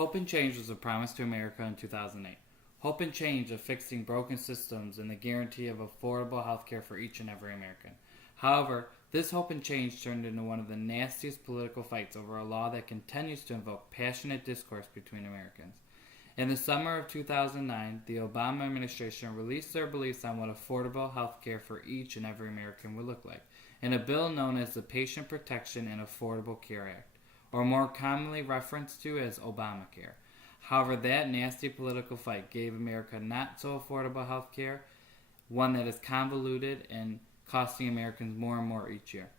Hope and change was a promise to America in 2008. Hope and change of fixing broken systems and the guarantee of affordable health care for each and every American. However, this hope and change turned into one of the nastiest political fights over a law that continues to invoke passionate discourse between Americans. In the summer of 2009, the Obama administration released their beliefs on what affordable health care for each and every American would look like in a bill known as the Patient Protection and Affordable Care Act, or more commonly referenced to as Obamacare. However, that nasty political fight gave America not so affordable health care, one that is convoluted and costing Americans more and more each year.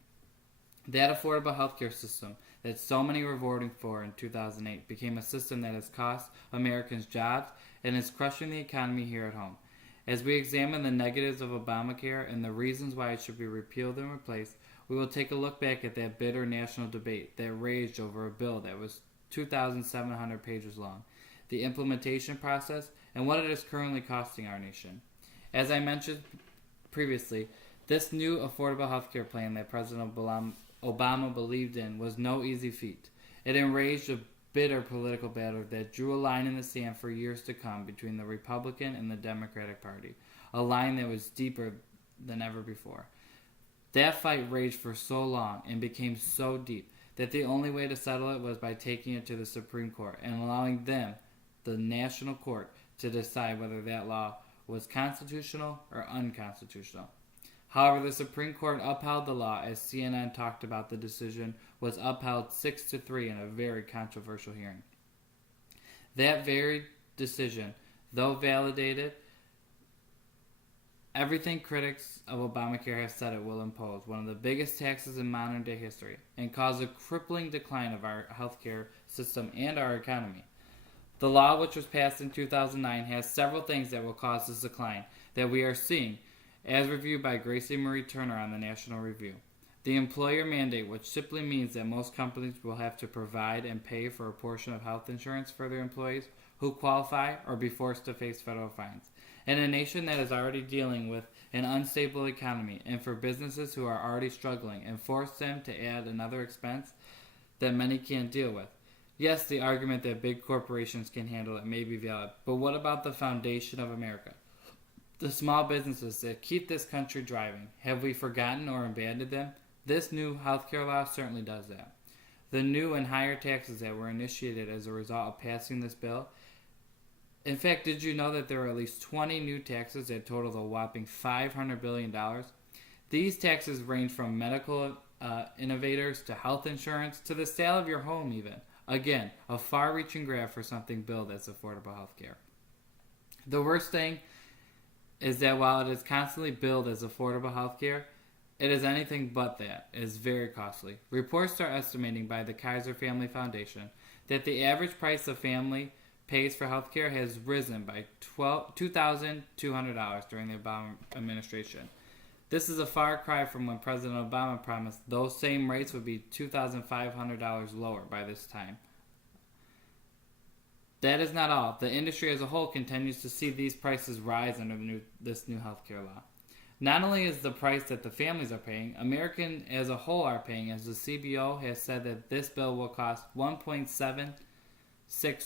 That affordable healthcare system that so many were voting for in 2008 became a system that has cost Americans jobs and is crushing the economy here at home. As we examine the negatives of Obamacare and the reasons why it should be repealed and replaced, we will take a look back at that bitter national debate that raged over a bill that was 2,700 pages long, the implementation process, and what it is currently costing our nation. As I mentioned previously, this new affordable health care plan that President Obama believed in was no easy feat. It enraged a bitter political battle that drew a line in the sand for years to come between the Republican and the Democratic Party, a line that was deeper than ever before. That fight raged for so long and became so deep that the only way to settle it was by taking it to the Supreme Court and allowing them, the national court, to decide whether that law was constitutional or unconstitutional. However, the Supreme Court upheld the law, as CNN talked about. The decision was upheld 6-3 in a very controversial hearing. That very decision, though validated everything critics of Obamacare have said it will impose, one of the biggest taxes in modern day history, and cause a crippling decline of our healthcare system and our economy. The law, which was passed in 2009, has several things that will cause this decline that we are seeing, as reviewed by Gracie Marie Turner on the National Review. The employer mandate, which simply means that most companies will have to provide and pay for a portion of health insurance for their employees who qualify or be forced to face federal fines. In a nation that is already dealing with an unstable economy, and for businesses who are already struggling, and force them to add another expense that many can't deal with. Yes, the argument that big corporations can handle it may be valid, but what about the foundation of America? The small businesses that keep this country driving. Have we forgotten or abandoned them? This new healthcare law certainly does that. The new and higher taxes that were initiated as a result of passing this bill. In fact, did you know that there are at least 20 new taxes that total a whopping $500 billion? These taxes range from medical innovators to health insurance to the sale of your home even. Again, a far-reaching grab for something billed as affordable healthcare. The worst thing is that while it is constantly billed as affordable healthcare, it is anything but that. It is very costly. Reports are estimating by the Kaiser Family Foundation that the average price a family pays for healthcare has risen by $2,200 during the Obama administration. This is a far cry from when President Obama promised those same rates would be $2,500 lower by this time. That is not all. The industry as a whole continues to see these prices rise under this new healthcare law. Not only is the price that the families are paying, Americans as a whole are paying, as the CBO has said that this bill will cost $1.76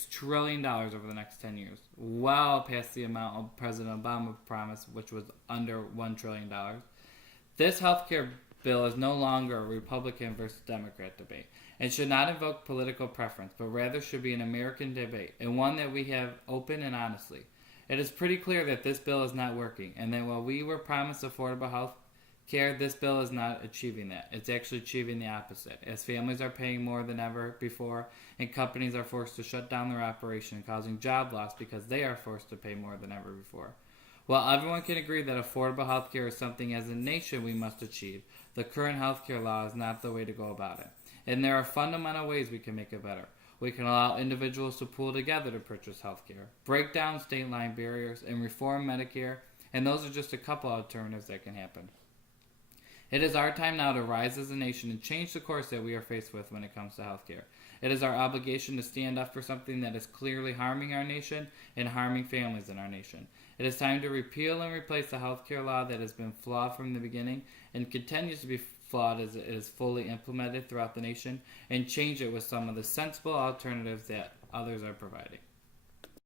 trillion over the next 10 years, well past the amount President Obama promised, which was under $1 trillion. This healthcare bill is no longer a Republican versus Democrat debate. It should not invoke political preference, but rather should be an American debate, and one that we have open and honestly. It is pretty clear that this bill is not working, and that while we were promised affordable health care, this bill is not achieving that. It's actually achieving the opposite, as families are paying more than ever before, and companies are forced to shut down their operation, causing job loss because they are forced to pay more than ever before. While everyone can agree that affordable health care is something as a nation we must achieve, the current healthcare law is not the way to go about it. And there are fundamental ways we can make it better. We can allow individuals to pool together to purchase health care, break down state line barriers, and reform Medicare, and those are just a couple alternatives that can happen. It is our time now to rise as a nation and change the course that we are faced with when it comes to healthcare. It is our obligation to stand up for something that is clearly harming our nation and harming families in our nation. It is time to repeal and replace the healthcare law that has been flawed from the beginning and continues to be flawed as it is fully implemented throughout the nation, and change it with some of the sensible alternatives that others are providing.